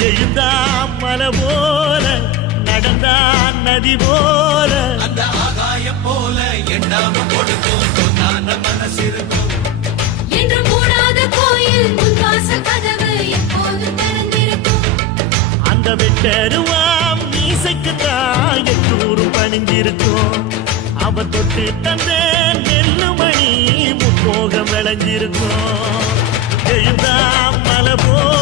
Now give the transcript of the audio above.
எழுந்தா மலை போல நடந்தா நதி போல அந்த ஆகாயம் போல எண்ணாம கொடுக்கும் சொன்னான மனசு இருக்கும் என்று மூடாத கோயில் முன்வாச கதவு எப்போது திறந்திருக்கும் அந்த வெட்டருவாம் மீசைக்குத்தான் எட்டூரும் பணிஞ்சிருக்கும் அவ தொட்டு தந்த நெல்லுமணி முப்போகம் விளைஞ்சிருக்கும் எழுந்தா மலை போல